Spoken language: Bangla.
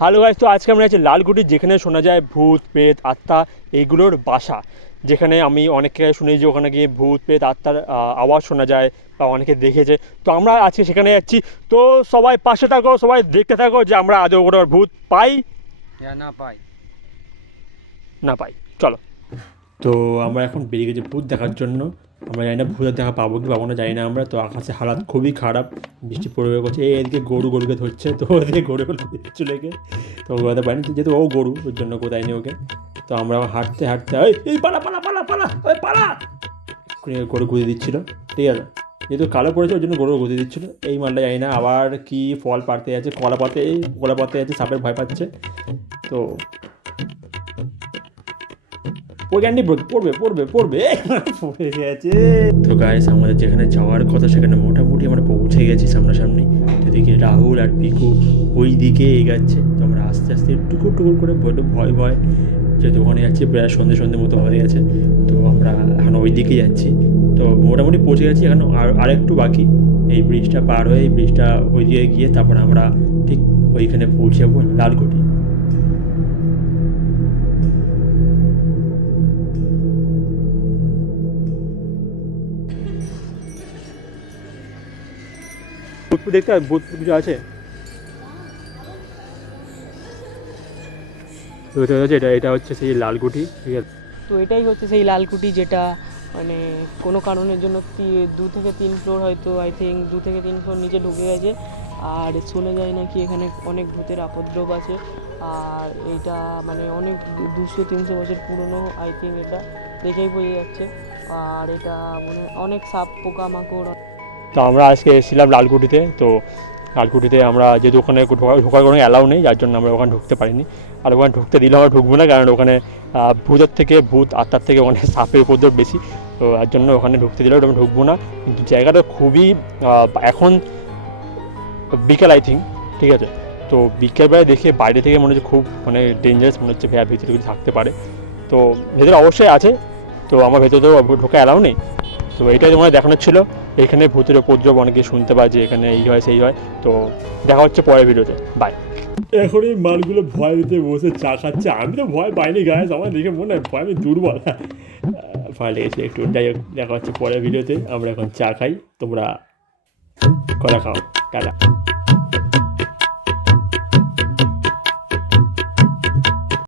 হ্যালো গাইস, তো আজকে আমরা আছি লালকুটি, যেখানে শোনা যায় ভূত প্রেত আত্মা এইগুলোর বাসা। যেখানে আমি অনেকে শুনেছি যে ওখানে গিয়ে ভূত প্রেত আত্মার আওয়াজ শোনা যায় বা অনেকে দেখেছে। তো আমরা আজকে সেখানে যাচ্ছি। তো সবাই পাশে থাকো, সবাই দেখতে থাকো যে আমরা আদৌ কোনো ভূত পাই না পাই। চলো। তো আমরা এখন বেরিয়ে গেছি ভূত দেখার জন্য। আমরা জানি না ভূতের দেখা পাবো কি পাবো না জানি না আমরা। তো আকাশে হালাত খুবই খারাপ, বৃষ্টি পড়বে করছে। এদিকে গরুকে ধরছে, তো ওদিকে গরুগুলো চলে গিয়ে তো ওদের পাইনি, যেহেতু ও গরু ওর জন্য কোথায় নি ওকে। তো আমরা হাঁটতে হাঁটতে এই পালা পালা পালা পালা ওই পালা গরু গুঁজে দিচ্ছিলো, ঠিক আছে। যেহেতু কালো পড়েছে ওর জন্য গরু গুঁজে দিচ্ছিলো। এই মালটা জানি না আবার কি ফল পাড়তে যাচ্ছে, কলা পাতে যাচ্ছে, সাপের ভয় পাচ্ছে। তো ওই গানটি পড়বে পড়ে গেছে। তো গাইস, আমাদের যেখানে যাওয়ার কথা সেখানে মোটামুটি আমরা পৌঁছে গেছি সামনাসামনি। এদিকে রাহুল আর পিকু ওই দিকে এগাচ্ছে। তো আমরা আস্তে আস্তে টুকুর করে বড্ড ভয় যেহেতু ওখানে যাচ্ছি, প্রায় সন্ধে মতো হয়ে গেছে। তো আমরা এখন ওই দিকে যাচ্ছি। তো মোটামুটি পৌঁছে গেছি। এখন আর একটু বাকি এই ব্রিজটা পার হয়ে, এই ব্রিজটা ওই দিকে গিয়ে তারপর আমরা ঠিক ওইখানে পৌঁছে যাবো লালকুটি। ভূত দেখতে ভূত কিছু আছে? এটা হচ্ছে সেই লালকুঠি, ঠিক আছে। তো এটাই হচ্ছে সেই লালকুঠি, যেটা মানে কোনো কারণের জন্য 2 থেকে 3 ফ্লোর, হয়তো আই থিঙ্ক 2 থেকে 3 ফ্লোর নিচে ঢুকে গেছে। আর শোনা যায় নাকি এখানে অনেক ভূতের আপদ্রব আছে। আর এটা মানে অনেক 200-300 বছর পুরনো, আই থিঙ্ক এটা দেখেই বোঝা যাচ্ছে। আর এটা মানে অনেক সাপ পোকামাকড়। তো আমরা আজকে এসেছিলাম লালকুঠিতে। তো লালকুঠিতে আমরা যেহেতু ওখানে ঢোকার কোনো অ্যালাউ নেই, যার জন্য আমরা ওখানে ঢুকতে পারিনি। আর ওখানে ঢুকতে দিলে আমরা ঢুকবো না, কারণ ওখানে ভূত আত্মার থেকে ওখানে সাপের উপদ্রব বেশি। তো তার জন্য ওখানে ঢুকতে দিলেও আমরা ঢুকবো না। কিন্তু জায়গাটা খুবই এখন বিকেল আই থিঙ্ক, ঠিক আছে। তো বিকেলবেলায় দেখে বাইরে থেকে মনে হচ্ছে খুব মানে ডেঞ্জারাস মনে হচ্ছে, ভেতরে কিছু থাকতে পারে। তো ভেতরে অবশ্যই আছে, তো আমার ভেতরে তো ঢোকা অ্যালাউ নেই। তো এইটাই তোমার দেখানোর ছিল। এখানে ভূতের উপদ্রব অনেকে শুনতে পায় যে এখানে এই হয় সেই হয়। তো দেখা হচ্ছে পরের ভিডিওতে, বাই। এখন এই মালগুলো ভয় দিতে বসে চা খাচ্ছে। আমি তো ভয় পাইনি গাইস, আমার দেখে মনে হয় ভয় আমি দুর্বল। ভয় লেগেছে একটু। যাই হোক, দেখা হচ্ছে পরের ভিডিওতে। আমরা এখন চা খাই, তোমরা কলা খাও। টাটা।